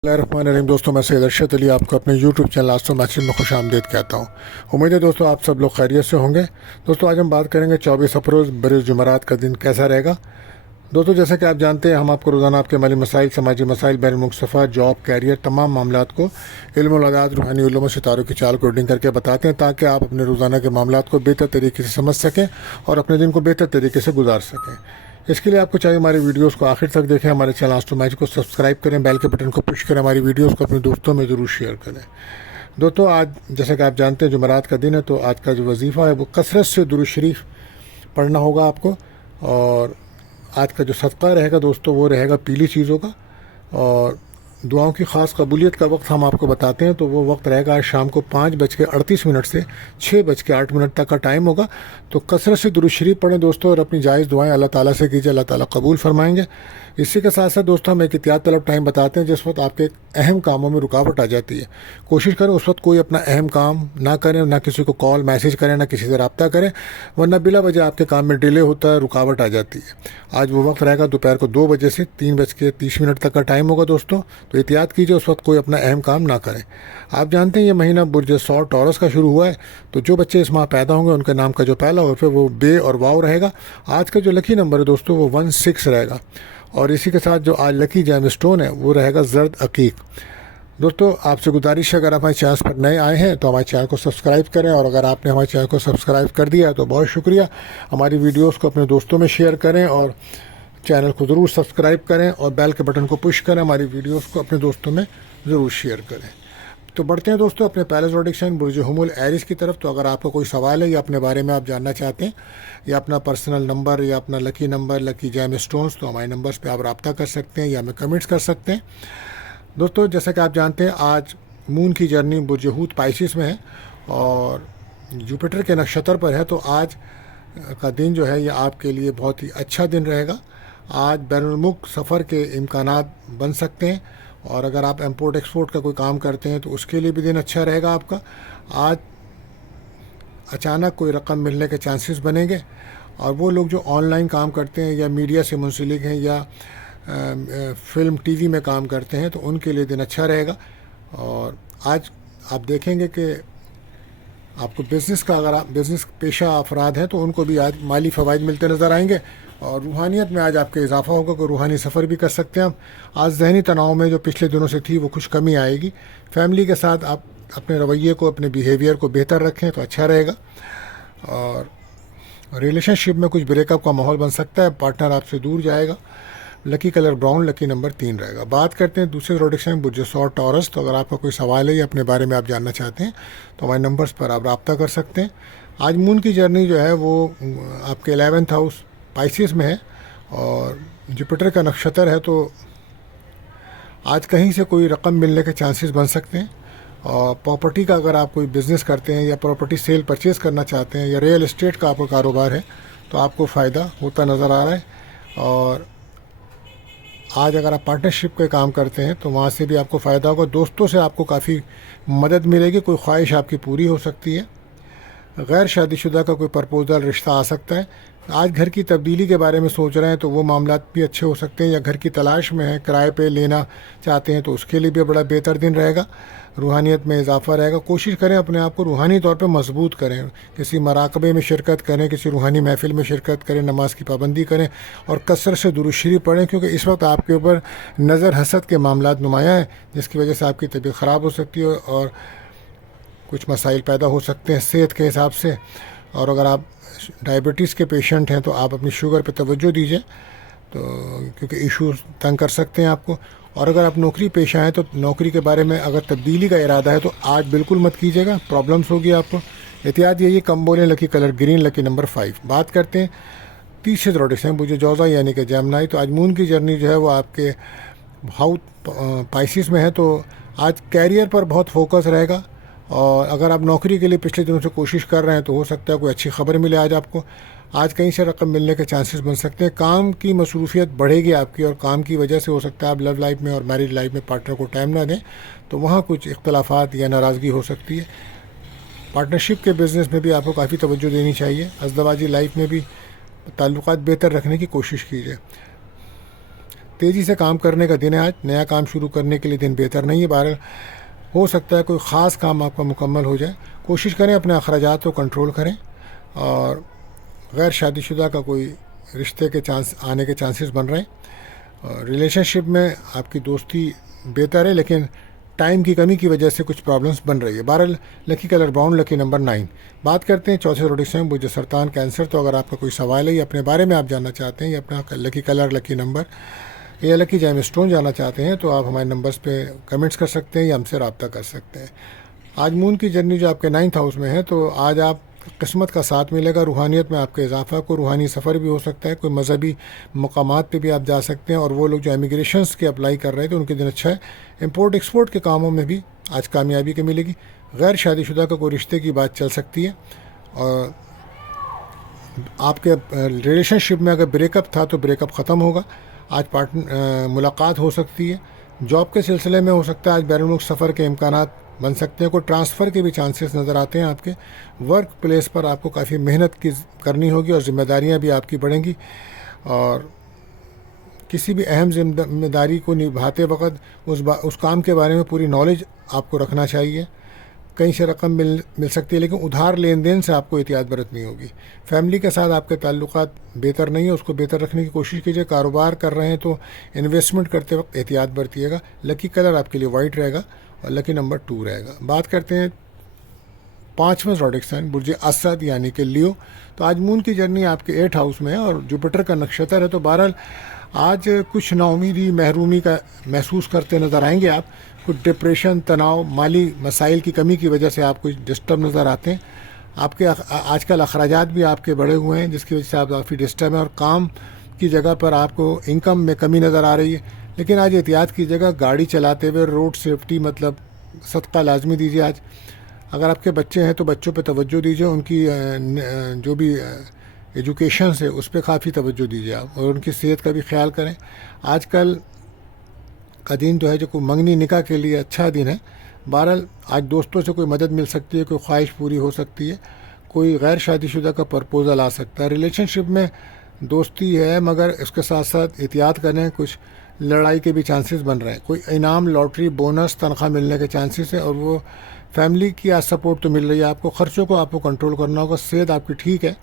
बिस्मिल्लाहिर्रहमानिर्रहीम। दोस्तों, मैं सैयद अरशद अली आपको अपने यूट्यूब चैनल आस्ट्रो मैसेज में खुश आमदीद कहता हूँ। उम्मीद है दोस्तों आप सब लोग खैरियत से होंगे। दोस्तों, आज हम बात करेंगे 24 अफरोज़ बरोज़ जुमेरात का दिन कैसा रहेगा। दोस्तों, जैसे कि आप जानते हैं, हम आपको रोज़ाना आपके माली मसाइल, समाजी मसाइल, बैनुल सफ़र, जॉब, कैरियर, तमाम मामलात को इल्म अदात, रूहानी उलूम, सितारों की चाल कोडिंग करके बताते हैं ताकि आप अपने रोज़ाना के मामलात को बेहतर तरीके से समझ सकें और अपने दिन को बेहतर तरीके से गुजार सकें। इसके लिए आपको चाहिए हमारी वीडियोस को आखिर तक देखें, हमारे चैनल आस्ट्रो मैजिक को सब्सक्राइब करें, बेल के बटन को पुश करें, हमारी वीडियोस को अपने दोस्तों में ज़रूर शेयर करें। दोस्तों, आज जैसे कि आप जानते हैं जुमेरात का दिन है, तो आज का जो वजीफ़ा है वो कसरत से दुरूद शरीफ पढ़ना होगा आपको। और आज का जो सदका रहेगा दोस्तों वो रहेगा पीली चीज़ों का। और दुआओं की ख़ास कबूलियत का वक्त हम आपको बताते हैं, तो वो वक्त रहेगा आज शाम को 5:38 से 6:08 तक का टाइम होगा। तो कसरत से दुरूद शरीफ पढ़ें दोस्तों, और अपनी जायज़ दुआएं अल्लाह ताला से कीजिए, अल्लाह ताला कबूल फरमाएंगे। इसी के साथ साथ दोस्तों हम एक एहतियात तलब टाइम बताते हैं जिस वक्त आपके अहम कामों में रुकावट आ जाती है। कोशिश करें उस वक्त कोई अपना अहम काम ना करें, ना किसी को कॉल मैसेज करें, ना किसी से रब्ता करें, वरना बिला वजह आपके काम में डिले होता है, रुकावट आ जाती है। आज वो वक्त रहेगा दोपहर को 2 बजे से 3:30 तक का टाइम होगा दोस्तों। तो एहतियात कीजिए, उस वक्त कोई अपना अहम काम ना करें। आप जानते हैं ये महीना बुर्ज सौर टॉरस का शुरू हुआ है, तो जो बच्चे इस माह पैदा होंगे उनके नाम का जो पहला हर्फ है वो बे और वाव रहेगा। आज का जो लकी नंबर है दोस्तों वो 16 रहेगा। और इसी के साथ जो आज लकी जैम स्टोन है वो रहेगा जर्द अकीक। दोस्तों, आपसे गुजारिश है, अगर आप हमारे चैनल पर नए आए हैं तो हमारे चैनल को सब्सक्राइब करें, और अगर आपने हमारे चैनल को सब्सक्राइब कर दिया है तो बहुत शुक्रिया। हमारी वीडियोस को अपने दोस्तों में शेयर करें और चैनल को ज़रूर सब्सक्राइब करें और बेल के बटन को पुश करें। हमारी वीडियोस को अपने दोस्तों में ज़रूर शेयर करें। तो बढ़ते हैं दोस्तों अपने पहले प्रोडिक्शन बुर्ज हुमुल एरिस की तरफ। तो अगर आपका कोई सवाल है या अपने बारे में आप जानना चाहते हैं, या अपना पर्सनल नंबर या अपना lucky number, lucky jam stones, तो हमारे नंबर्स पे आप रब्ता कर सकते हैं या हमें कमेंट्स कर सकते हैं। दोस्तों, जैसा कि आप जानते हैं, आज मून की जर्नी बुर्ज हूत पाइसिस में है और जुपिटर के नक्षत्र पर है। तो आज का दिन जो है ये आपके लिए बहुत ही अच्छा दिन रहेगा। आज बैनुल मुल्क सफ़र के इम्कानात बन सकते हैं, और अगर आप इंपोर्ट एक्सपोर्ट का कोई काम करते हैं तो उसके लिए भी दिन अच्छा रहेगा आपका। आज अचानक कोई रकम मिलने के चांसेस बनेंगे, और वो लोग जो ऑनलाइन काम करते हैं या मीडिया से मुंसलिक हैं या फिल्म टीवी में काम करते हैं तो उनके लिए दिन अच्छा रहेगा। और आज आप देखेंगे कि आपको बिज़नेस का, अगर आप बिज़नेस पेशा अफराद हैं तो उनको भी आज माली फ़वाइद मिलते नज़र आएंगे, और रूहानियत में आज आपका इजाफा होगा। कोई रूहानी सफ़र भी कर सकते हैं आप। आज ज़हनी तनाव में जो पिछले दिनों से थी वो कुछ कमी आएगी। फैमिली के साथ आप अपने रवैये को, अपने बिहेवियर को बेहतर रखें तो अच्छा रहेगा। और रिलेशनशिप में कुछ ब्रेकअप का माहौल बन सकता है, पार्टनर आपसे दूर जाएगा। Lucky colour brown, lucky number 3 रहेगा। बात करते हैं दूसरे प्रोडिक्शन बुर्ज सौर टॉरस। तो अगर आपका कोई सवाल है या अपने बारे में आप जानना चाहते हैं तो हमारे नंबर्स पर आप रब्ता कर सकते हैं। आज मून की जर्नी जो है वो आपके 11th हाउस पाइसिस में है और जुपिटर का नक्षत्र है। तो आज कहीं से कोई रकम मिलने के चांसेस बन सकते हैं। और प्रॉपर्टी का, अगर आप कोई बिज़नेस करते हैं या प्रॉपर्टी सेल परचेज़ करना चाहते हैं या रियल एस्टेट का आपका कारोबार है तो आपको फ़ायदा होता नज़र आ रहा है। और आज अगर आप पार्टनरशिप के काम करते हैं तो वहाँ से भी आपको फ़ायदा होगा। दोस्तों से आपको काफ़ी मदद मिलेगी, कोई ख्वाहिश आपकी पूरी हो सकती है। गैर शादीशुदा का कोई प्रपोज़ल, रिश्ता आ सकता है। आज घर की तब्दीली के बारे में सोच रहे हैं तो वो मामलात भी अच्छे हो सकते हैं, या घर की तलाश में हैं, किराए पे लेना चाहते हैं तो उसके लिए भी बड़ा बेहतर दिन रहेगा। रूहानियत में इजाफा रहेगा। कोशिश करें अपने आप को रूहानी तौर पे मजबूत करें, किसी मराकबे में शिरकत करें, किसी रूहानी महफिल में शिरकत करें, नमाज की पाबंदी करें और कसरत से दुरूद शरीफ पढ़ें, क्योंकि इस वक्त आपके ऊपर नज़र हसद के मामलात नुमायाँ हैं जिसकी वजह से आपकी तबीयत ख़राब हो सकती है और कुछ मसाइल पैदा हो सकते हैं सेहत के हिसाब से। और अगर आप डायबिटीज़ के पेशेंट हैं तो आप अपनी शुगर पे तवज्जो दीजिए, तो क्योंकि इशू तंग कर सकते हैं आपको। और अगर आप नौकरी पेशा हैं तो नौकरी के बारे में अगर तब्दीली का इरादा है तो आज बिल्कुल मत कीजिएगा, प्रॉब्लम्स होगी आपको। एहतियात यही, कम बोलें, lucky colour green, lucky number 5। बात करते हैं तीसरे प्रोडिक्शन बुर्ज जौज़ा यानी कि जेमिनी। तो आज मून की जर्नी जो है वो आपके हाउस पाइसिस में है। तो आज कैरियर पर बहुत फोकस रहेगा, और अगर आप नौकरी के लिए पिछले दिनों से कोशिश कर रहे हैं तो हो सकता है कोई अच्छी खबर मिले आज आपको। आज कहीं से रकम मिलने के चांसेस बन सकते हैं। काम की मसरूफियत बढ़ेगी आपकी, और काम की वजह से हो सकता है आप लव लाइफ में और मैरिज लाइफ में पार्टनर को टाइम ना दें, तो वहाँ कुछ इख्तलाफात या नाराज़गी हो सकती है। पार्टनरशिप के बिज़नेस में भी आपको काफ़ी तवज्जो देनी चाहिए। अज़दवाजी लाइफ में भी ताल्लुकात बेहतर रखने की कोशिश कीजिए। तेज़ी से काम करने का दिन है आज, नया काम शुरू करने के लिए दिन बेहतर नहीं है। बहरहाल हो सकता है कोई ख़ास काम आपका मुकम्मल हो जाए। कोशिश करें अपने अखराजात को कंट्रोल करें, और गैर शादीशुदा का कोई रिश्ते के चांस आने के चांसेस बन रहे हैं। रिलेशनशिप में आपकी दोस्ती बेहतर है, लेकिन टाइम की कमी की वजह से कुछ प्रॉब्लम्स बन रही है। बहरहाल lucky colour brown, lucky number 9। बात करते हैं चौथे रोडिक्स में बुझे सरतान कैंसर। तो अगर आपका कोई सवाल है या अपने बारे में आप जानना चाहते हैं, या अपना लकी कलर, लकी नंबर या लकी जैम स्टोन जानना चाहते हैं, तो आप हमारे नंबर्स पे कमेंट्स कर सकते हैं या हमसे रब्ता कर सकते हैं। आज मून की जर्नी जो आपके 9th हाउस में है, तो आज आप किस्मत का साथ मिलेगा, रूहानियत में आपके इजाफा, को रूहानी सफ़र भी हो सकता है, कोई मजहबी मकामात पे भी आप जा सकते हैं। और वो लोग जो इमिग्रेशंस के अप्लाई कर रहे थे उनके दिन अच्छा है। इंपोर्ट एक्सपोर्ट के कामों में भी आज कामयाबी की मिलेगी। गैर शादीशुदा का कोई रिश्ते की बात चल सकती है, और आपके रिलेशनशिप में अगर ब्रेकअप था तो ब्रेकअप ख़त्म होगा। आज मुलाकात हो सकती है। जॉब के सिलसिले में हो सकता है आज बैरून मुल्क सफ़र के इम्कानात बन सकते हैं। कोई ट्रांसफ़र के भी चांसेस नज़र आते हैं। आपके वर्क प्लेस पर आपको काफ़ी मेहनत करनी होगी और ज़िम्मेदारियां भी आपकी बढ़ेंगी, और किसी भी अहम जिम्मेदारी को निभाते वक्त उस काम के बारे में पूरी नॉलेज आपको रखना चाहिए। कहीं से रकम मिल सकती है, लेकिन उधार लेन देन से आपको एहतियात बरतनी होगी। फैमिली के साथ आपके ताल्लुकात बेहतर नहीं है, उसको बेहतर रखने की कोशिश कीजिए। कारोबार कर रहे हैं तो इन्वेस्टमेंट करते वक्त एहतियात बरतिएगा। लकी कलर आपके लिए वाइट रहेगा और लकी नंबर 2 रहेगा। बात करते हैं 5वें ज़ोडिएक साइन बुर्ज असद यानी कि लियो। तो आज मून की जर्नी आपके 8th हाउस में है और जुपिटर का नक्षत्र है। तो बहरहाल आज कुछ नाउमीदी, महरूमी का महसूस करते नज़र आएंगे आप। कुछ डिप्रेशन, तनाव, माली मसाइल की कमी की वजह से आप कुछ डिस्टर्ब नज़र आते हैं। आपके आजकल अखराजात भी आपके बढ़े हुए हैं, जिसकी वजह से आप काफ़ी डिस्टर्ब हैं, और काम की जगह पर आपको इनकम में कमी नज़र आ रही है। लेकिन आज एहतियात कीजिएगा, गाड़ी चलाते हुए रोड सेफ्टी मतलब सदका लाजमी दीजिए। आज अगर आपके बच्चे हैं तो बच्चों पे तवज्जो दीजिए, उनकी जो भी एजुकेशन है उस पर काफ़ी तवज्जो दीजिए आप, और उनकी सेहत का भी ख्याल करें। आजकल का दिन जो है जो कोई मंगनी निकाह के लिए अच्छा दिन है। बहरहाल आज दोस्तों से कोई मदद मिल सकती है, कोई ख्वाहिश पूरी हो सकती है, कोई गैर शादीशुदा का प्रपोज़ल आ सकता है। रिलेशनशिप में दोस्ती है, मगर इसके साथ साथ एहतियात करें, कुछ लड़ाई के भी चांसेस बन रहे हैं। कोई इनाम, लॉटरी, बोनस, तनख्वाह मिलने के चांसेस है, और वो फैमिली की आज सपोर्ट तो मिल रही है आपको। ख़र्चों को आपको कंट्रोल करना होगा। सेहत आपकी ठीक है।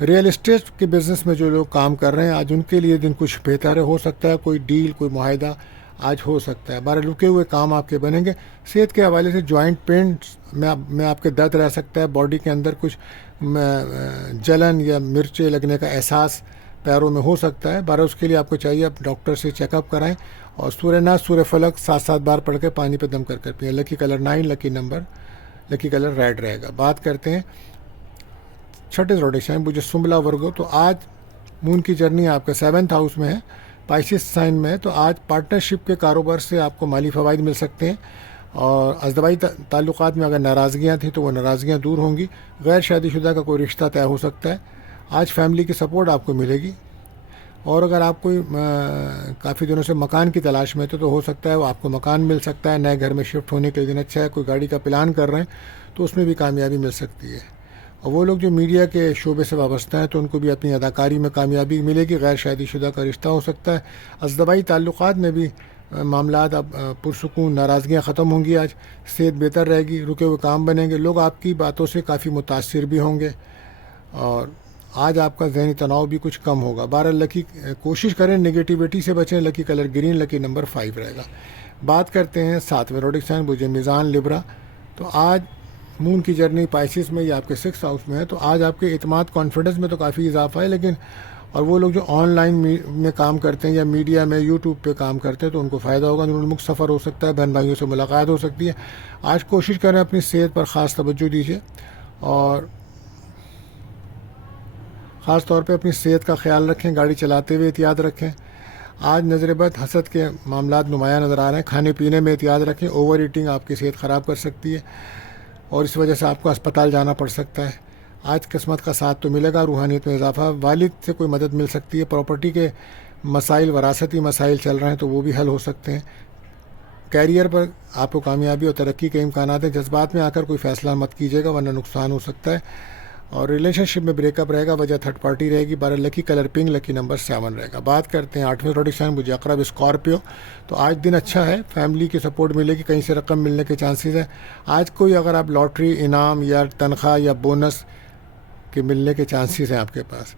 रियल इस्टेट के बिज़नेस में जो लोग काम कर रहे हैं आज उनके लिए दिन कुछ बेहतर है। हो सकता है कोई डील, कोई मुआहिदा आज हो सकता है। 12 रुके हुए काम आपके बनेंगे। सेहत के हवाले से जॉइंट पेन्स में आपके दर्द रह सकता है। बॉडी के अंदर कुछ जलन या मिर्चें लगने का एहसास पैरों में हो सकता है। 12 उसके लिए आपको चाहिए आप डॉक्टर से चेकअप कराएं, और सूर्य नाथ, सूर्य फलक 7-7 बार पढ़ के पानी पे दम कर पिए। Lucky colour 9, lucky number, lucky colour red रहेगा। बात करते हैं 6ठे ज़ोडिएक साइन बुझे सुंबला वर्गो। तो आज मून की जर्नी आपका 7th हाउस में है, पाइसेस साइन में है। तो आज पार्टनरशिप के कारोबार से आपको माली फ़वाइद मिल सकते हैं, और अज़दवाई ताल्लुकात में अगर नाराज़गियाँ थी तो वो नाराज़गियाँ दूर होंगी। गैर शादीशुदा का कोई रिश्ता तय हो सकता है। आज फैमिली की सपोर्ट आपको मिलेगी। और अगर आप कोई काफ़ी दिनों से मकान की तलाश में थे तो हो सकता है वो आपको मकान मिल सकता है। नए घर में शिफ्ट होने के दिन अच्छा है। कोई गाड़ी का प्लान कर रहे हैं तो उसमें भी कामयाबी मिल सकती है। और वो लोग जो मीडिया के शोबे से वाबस्ता हैं तो उनको भी अपनी अदाकारी में कामयाबी मिलेगी। गैर शादीशुदा का रिश्ता हो सकता है। अज़दवाई ताल्लुकात में भी मामलात अब पुरसुकून, नाराज़गियाँ ख़त्म होंगी। आज सेहत बेहतर रहेगी, रुके हुए काम बनेंगे। लोग आपकी बातों से काफ़ी मुतासिर भी होंगे, और आज आपका ज़हनी तनाव भी कुछ कम होगा। 12 लकी कोशिश करें नेगेटिविटी से बचें। Lucky colour green, lucky number 5 रहेगा। बात करते हैं 7वें ज़ोडिएक साइन बुझे मीज़ान लिब्रा। तो आज मून की जर्नी पाइसेस में, ये आपके 6th हाउस में है। तो आज आपके इतमाद, कॉन्फिडेंस में तो काफ़ी इजाफा है। लेकिन और वो लोग जो ऑनलाइन में काम करते हैं या मीडिया में, यूट्यूब पे काम करते हैं, तो उनको फ़ायदा होगा। उन्मुख सफ़र हो सकता है, बहन भाइयों से मुलाकात हो सकती है। आज कोशिश करें अपनी सेहत पर ख़ास तवज्जो दीजिए, और ख़ास तौर पे अपनी सेहत का ख्याल रखें। गाड़ी चलाते हुए एहतियात रखें। आज नज़र बद, हसद के मामलात नुमाया नज़र आ रहे हैं। खाने पीने में एहतियात रखें। ओवर ईटिंग आपकी सेहत ख़राब कर सकती है, और इस वजह से आपको अस्पताल जाना पड़ सकता है। आज किस्मत का साथ तो मिलेगा, रूहानियत में इजाफा, वालिद से कोई मदद मिल सकती है। प्रॉपर्टी के मसाइल, वरासती मसाइल चल रहे हैं तो वो भी हल हो सकते हैं। कैरियर पर आपको कामयाबी और तरक्की के इम्कानात हैं। जज्बात में आकर कोई फ़ैसला मत कीजिएगा वरना नुकसान हो सकता है। اور ریلیشن شپ میں بریک اپ رہے گا، وجہ تھرڈ پارٹی رہے گی. 12 لکی کلر پنک، لکی نمبر 7 رہے گا. بات کرتے ہیں 8ویں زوڈک سائن برج عقرب اسکارپیو. تو آج دن اچھا ہے، فیملی کی سپورٹ ملے گی، کہیں سے رقم ملنے کے چانسز ہیں. آج کوئی اگر آپ لاٹری، انعام یا تنخواہ یا بونس کے ملنے کے چانسز ہیں آپ کے پاس.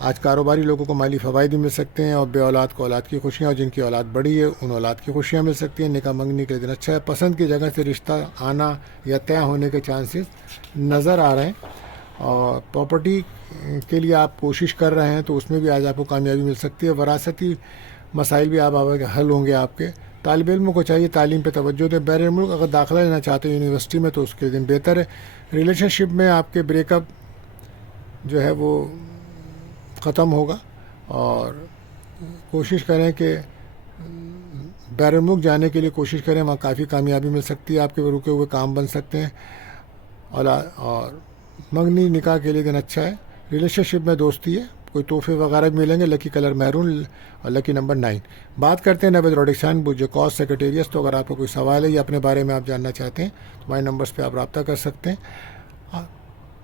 آج کاروباری لوگوں کو مالی فوائد بھی مل سکتے ہیں، اور بے اولاد کو اولاد کی خوشیاں، اور جن کی اولاد بڑی ہے ان اولاد کی خوشیاں مل سکتی ہیں. نکاح منگنی کے دن اچھا ہے. پسند کی جگہ سے رشتہ آنا یا طے ہونے کے چانسز نظر آ رہے ہیں. اور پراپرٹی کے لیے آپ کوشش کر رہے ہیں تو اس میں بھی آج آپ کو کامیابی مل سکتی ہے. وراثتی مسائل بھی آپ حل ہوں گے آپ کے. طالب علموں کو چاہیے تعلیم پہ توجہ دیں. بیرون ملک اگر داخلہ لینا چاہتے ہیں یونیورسٹی میں تو اس کے دن بہتر ہے. ریلیشن شپ میں آپ کے بریک اپ جو ہے وہ ختم ہوگا، اور کوشش کریں کہ بیرون ملک جانے کے لیے کوشش کریں، وہاں کافی کامیابی مل سکتی ہے. آپ کے رکے ہوئے کام بن سکتے ہیں. اور منگنی نکاح کے لیے دن اچھا ہے. ریلیشن شپ میں دوستی ہے، کوئی تحفے وغیرہ بھی ملیں گے. لکی کلر میرون اور لکی نمبر 9. بات کرتے ہیں 9ویں زوڈک سائن برج قوس سیکریٹریس. تو اگر آپ کو کوئی سوال ہے یا اپنے بارے میں آپ جاننا چاہتے ہیں تو ہمارے نمبرز پہ آپ رابطہ کر سکتے ہیں.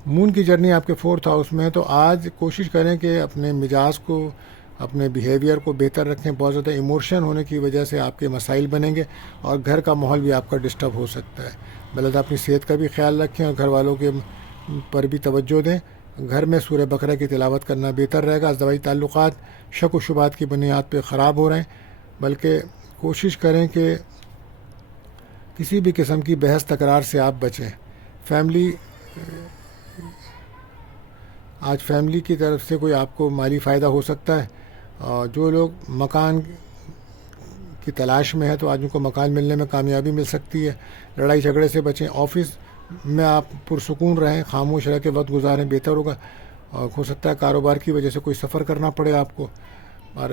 مون کی جرنی آپ کے 4تھ ہاؤس میں ہے، تو آج کوشش کریں کہ اپنے مزاج کو، اپنے بیہیویئر کو بہتر رکھیں. بہت زیادہ ایموشن ہونے کی وجہ سے آپ کے مسائل بنیں گے، اور گھر کا ماحول بھی آپ کا ڈسٹرب ہو سکتا ہے. بلکہ اپنی صحت کا بھی خیال رکھیں اور گھر والوں کے پر بھی توجہ دیں. گھر میں سورہ بقرہ کی تلاوت کرنا بہتر رہے گا. ازدواجی تعلقات شک و شبہات کی بنیاد پہ خراب ہو رہے ہیں، بلکہ کوشش کریں کہ کسی بھی قسم کی بحث تکرار سے آپ بچیں. آج فیملی کی طرف سے کوئی آپ کو مالی فائدہ ہو سکتا ہے. جو لوگ مکان کی تلاش میں ہے تو آج ان کو مکان ملنے میں کامیابی مل سکتی ہے. لڑائی جھگڑے سے بچیں. آفس میں آپ پرسکون رہیں، خاموش رہ کے وقت گزاریں، بہتر ہوگا. اور ہو سکتا ہے کاروبار کی وجہ سے کوئی سفر کرنا پڑے آپ کو. اور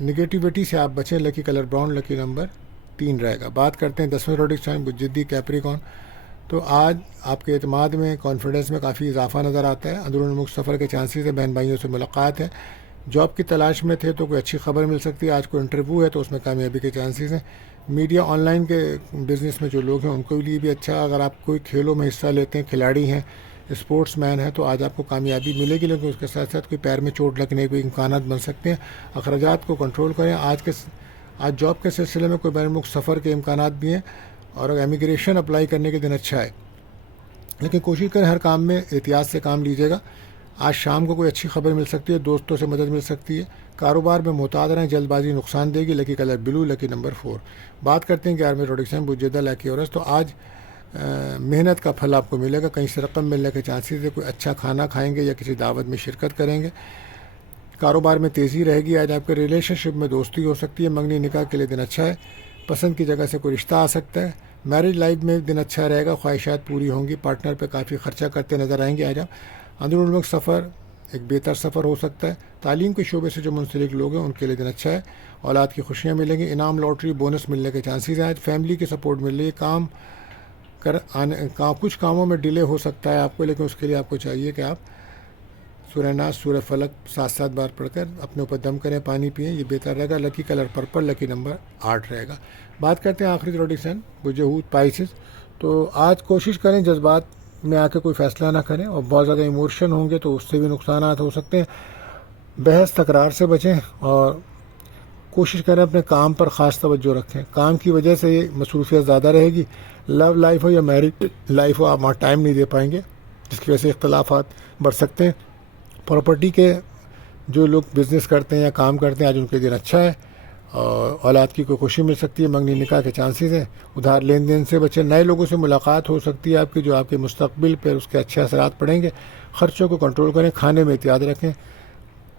نگیٹیوٹی سے آپ بچیں. لکی کلر براؤن، لکی نمبر 3 رہے گا. بات کرتے ہیں 10ویں زوڈک سائن برج جدی کیپریکون. تو آج آپ کے اعتماد میں، کانفیڈنس میں کافی اضافہ نظر آتا ہے. اندرون ملک سفر کے چانسز ہیں. بہن بھائیوں سے ملاقات ہے. جاب کی تلاش میں تھے تو کوئی اچھی خبر مل سکتی ہے. آج کوئی انٹرویو ہے تو اس میں کامیابی کے چانسز ہیں. میڈیا آن لائن کے بزنس میں جو لوگ ہیں ان کے لیے بھی اچھا. اگر آپ کوئی کھیلوں میں حصہ لیتے ہیں، کھلاڑی ہیں، اسپورٹس مین ہیں، تو آج آپ کو کامیابی ملے گی. لیکن اس کے ساتھ ساتھ کوئی پیر میں چوٹ لگنے کے امکانات بن سکتے ہیں. اخراجات کو کنٹرول کریں. آج جاب کے سلسلے میں کوئی بین الملک سفر کے امکانات بھی ہیں، اور امیگریشن اپلائی کرنے کے دن اچھا ہے. لیکن کوشش کریں ہر کام میں احتیاط سے کام لیجیے گا. آج شام کو کوئی اچھی خبر مل سکتی ہے، دوستوں سے مدد مل سکتی ہے. کاروبار میں محتاط رہیں، جلد بازی نقصان دے گی. لکی کلر بلو، لکی نمبر 4. بات کرتے ہیں 11ویں زوڈک سائن برج جدہ لیکیورس. تو آج محنت کا پھل آپ کو ملے گا. کہیں سے رقم ملنے کے چانسز ہے. کوئی اچھا کھانا کھائیں گے یا کسی دعوت میں شرکت کریں گے. کاروبار میں تیزی رہے گی. آج آپ کے ریلیشن شپ میں دوستی ہو سکتی ہے. منگنی نکاح کے لیے دن اچھا ہے. پسند کی جگہ سے کوئی رشتہ آ سکتا ہے. میرج لائف میں دن اچھا رہے گا. خواہشات پوری ہوں گی. پارٹنر پہ کافی خرچہ کرتے نظر آئیں گے آج آپ. اندرون ملک سفر ایک بہتر سفر ہو سکتا ہے. تعلیم کے شعبے سے جو منسلک لوگ ہیں ان کے لیے دن اچھا ہے. اولاد کی خوشیاں ملیں گی. انعام، لاٹری، بونس ملنے کے چانسز ہیں. آج فیملی کی سپورٹ مل رہی ہے. کچھ کاموں میں ڈیلے ہو سکتا ہے آپ کو، لیکن اس کے لیے آپ کو چاہیے کہ آپ سورہ ناس، سورہ فلق 7 بار پڑھ کر اپنے اوپر دم کریں، پانی پئیں. یہ بہتر رہے گا. لکی کلر پرپل، لکی نمبر 8 رہے گا. بات کرتے ہیں آخری زوڈک سائن برج حوت پائسس. تو آج کوشش کریں جذبات میں آ کے کوئی فیصلہ نہ کریں، اور بہت زیادہ ایموشن ہوں گے تو اس سے بھی نقصانات ہو سکتے ہیں. بحث تکرار سے بچیں، اور کوشش کریں اپنے کام پر خاص توجہ رکھیں. کام کی وجہ سے یہ مصروفیت زیادہ رہے گی. لو لائف ہو یا میرڈ لائف ہو، آپ وہاں ٹائم نہیں دے پائیں گے، جس کی وجہ سے اختلافات بڑھ سکتے ہیں. پراپرٹی کے جو لوگ بزنس کرتے ہیں یا کام کرتے ہیں آج ان کے دن اچھا ہے. اور اولاد کی کوئی خوشی مل سکتی ہے. منگنی نکاح کے چانسز ہیں. ادھار لین دین سے بچیں. نئے لوگوں سے ملاقات ہو سکتی ہے آپ کی، جو آپ کے مستقبل پر اس کے اچھے اثرات پڑیں گے. خرچوں کو کنٹرول کریں. کھانے میں احتیاط رکھیں.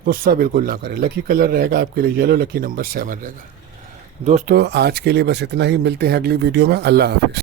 غصہ بالکل نہ کریں. لکی کلر رہے گا آپ کے لیے یلو، لکی نمبر 7 رہے گا. دوستو آج کے لیے بس اتنا ہی. ملتے ہیں اگلی ویڈیو میں. اللہ حافظ.